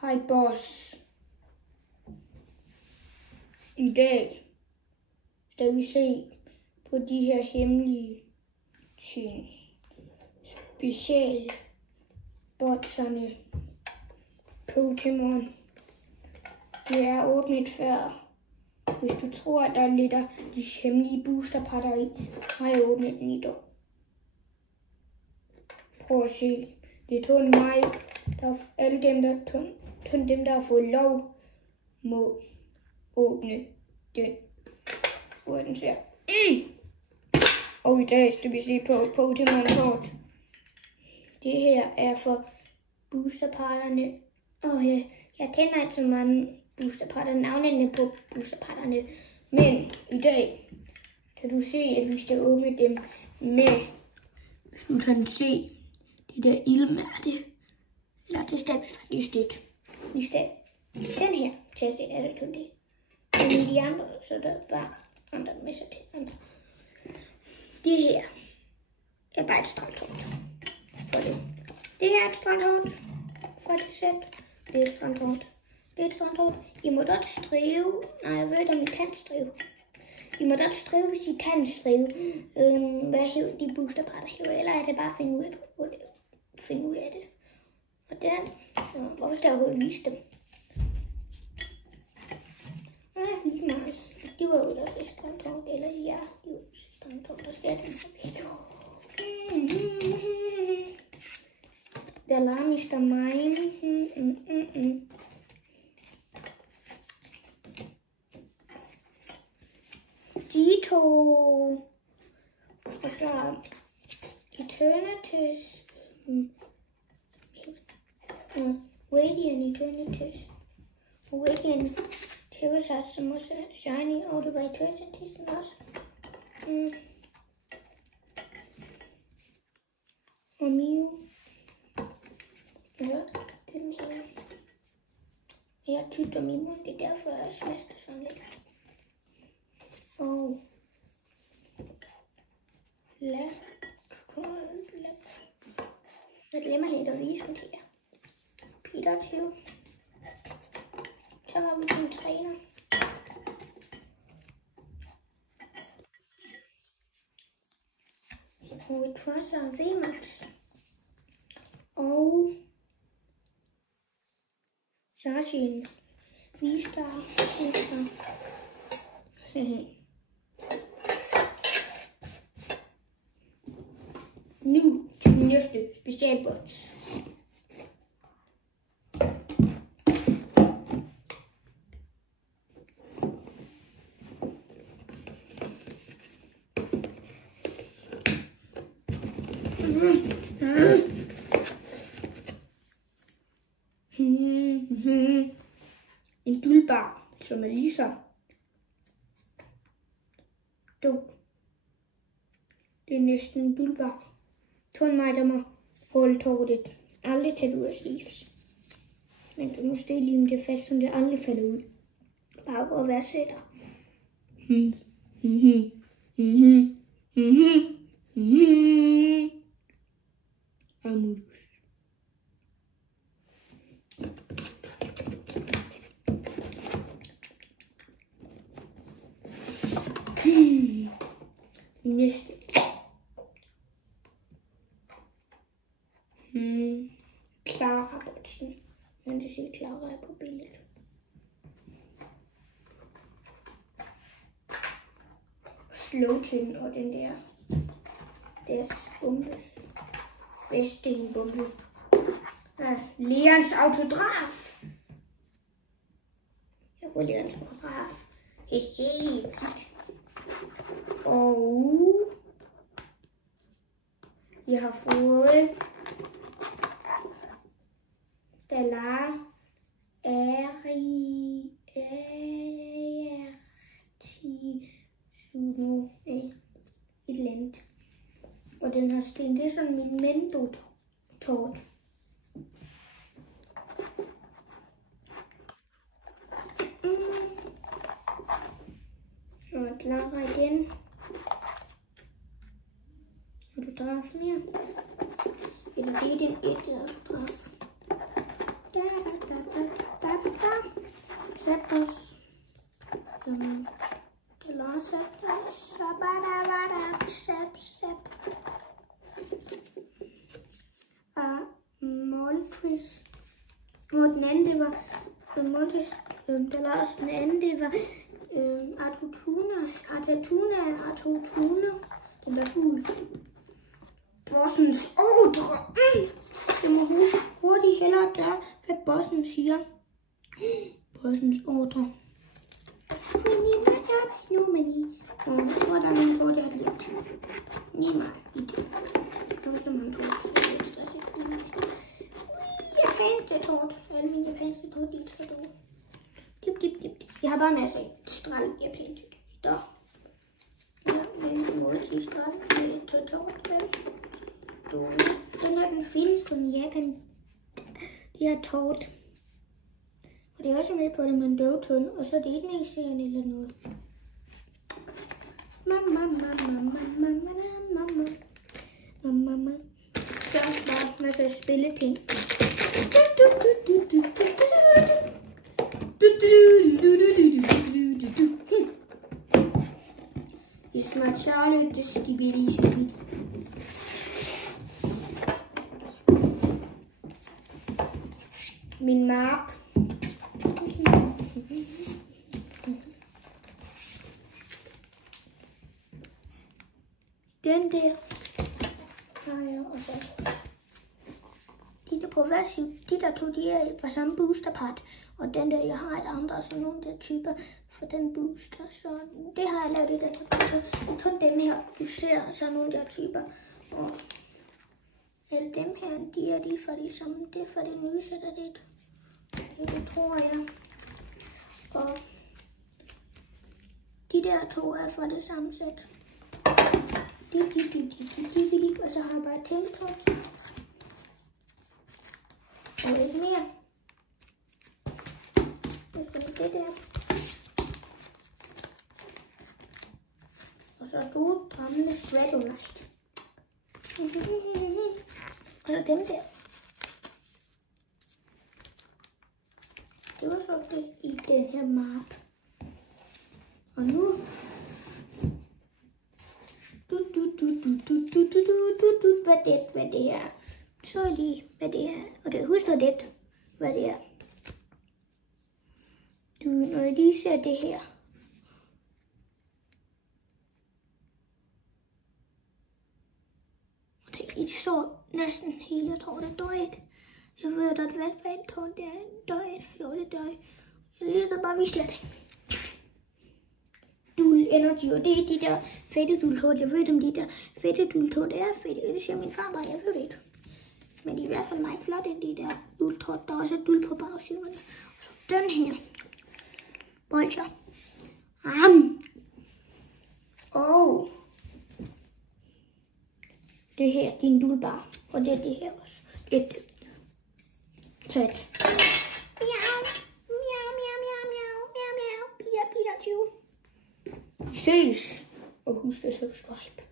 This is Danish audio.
Hej boss. I dag skal vi se på de her hemmelige ting. Special botserne Pokémon. Det er åbnet før. Hvis du tror, at der ligger de hemmelige boosterpakker i, har jeg åbnet den i dag. Prøv at se. Det er kun mig. Alle dem, der har fået lov, må åbne den. Hvor den ser. Og i dag skal vi se på Pokémon-kort. Det her er for boosterpakkerne. Og jeg tænder ikke så mange boosterpakker, navnene på boosterpakkerne. Men i dag kan du se, at vi skal åbne dem med, hvis du kan se, det der ildmærke. Eller det skal vi faktisk lidt. Vi skal den her til at se, er det kun det. Men i de andre, så der er bare andre med sig til andre. Det her er bare et strandkort for det. Det her er et strandkort for det sæt. Det er et strandkort. Det er et strandkort. I må godt skrive. Nej, jeg ved ikke, om I kan skrive. I må godt skrive, hvis I kan skrive. Hvad de boosterpakker hæver, eller er det bare at finde ud af det. Og den, hvorfor skal jeg overhovedet vise dem? Lige mig. De var jo der sidste strandkort, eller ja, de var sidste strandkort, der ser den. Der lader Mr. Mime. De to. Og så Eternatus. Radiant Eternatus. Radiant Terrasas, som også er shiny. Og det var Eternatus også. Og Mew. Ja, den her. Jeg tytter min mund, det er derfor jeg smasker sådan lidt. Og jeg glemmer helt at vise dem her. Pikachu. Så har vi en træner. Og et Trasser VMAX. Og Sashin. V-Star. Nu til den næste specialbots. En Dulbar, som er lige så dum. Det er næsten en Dulbar. Kun mig, der må holde tårtet. Aldrig tage det ud af sleeves. Men du må stille lime det fast, så det aldrig falder ud. Bare for at være sætter. Amudus. Næste. Clara-botsen. Men det siger Clara er på billedet. Slowtin og den der deres bombe. Bedste en bombe. Leons autograf. Jeg får Leons autograf. Hehe. Og jeg har fået Galar Suno et eller andet. Og den har sten, det er sådan min Mendo-tort. Og Clara igen. Har du draf mere? Eller det er den et, der er draf. Da, da, da, da. Zapdos. Galacticos. Zap. Moltres. Og den anden, det var Moltres. Den anden, det var Artatuna. Den der fugl. Bossens ordre. Jeg må hurtigt hellere gøre, hvad bossen siger. Bossens ordre. Jeg tror, der er nogle kort, jeg har lidt. Nej, i det. Der var så mange kort, det er lidt stressigt. Japanske kort. Alle mine japanske kort, de er så dårlige. Dip. Jeg har bare masser af stræl japansk. Der. Ja, men måde til stræl med et tort. Den er den fineste i Japan. De har tort. Og det er også med på det med en døvtund. Og så er det ikke i serien eller noget. Mamma. Så bare masser af spilleting. It's my Charlie, the skibidi. Min map. Den der har jeg også. De der på hver side, de der to, de er fra samme boosterpart. Og den der, jeg har et andre, sådan nogle der typer for den booster. Så det har jeg lavet i den her. Så jeg tror dem her, du ser, sådan nogle der typer. Og alle dem her, de er lige for de samme. Det er for det nye sæt af det. Det tror jeg. Og de der to er fra det samme sæt. Og så har jeg bare tiltrådt. Og lidt mere. Det der. Og så gode gamle Dragonite. Og så dem der. Det var så det i den her map. Og nu hvad det er. Så lige hvad det er. Og det husker det, hvad det er. Når jeg lige ser det her. Og det så næsten helt, jeg tror det er døjet. Jeg ved, at hvad tror det er døjet. Jo, det er døjet. Jeg så bare vise det. Dual Energy, og det er de der fedte dultår. Jeg ved om de der fedte dultår, det er fedte. Det siger min far bare, jeg ved det ikke. Men de er i hvert fald meget flotte, de der dultår. Der er også dul på bagsiden. Så den her. Bolcher. Og det her, det er en dulbar. Og det er det her også. Et tæt. Miau. Pikachu. Vi ses. Og husk at subscribe.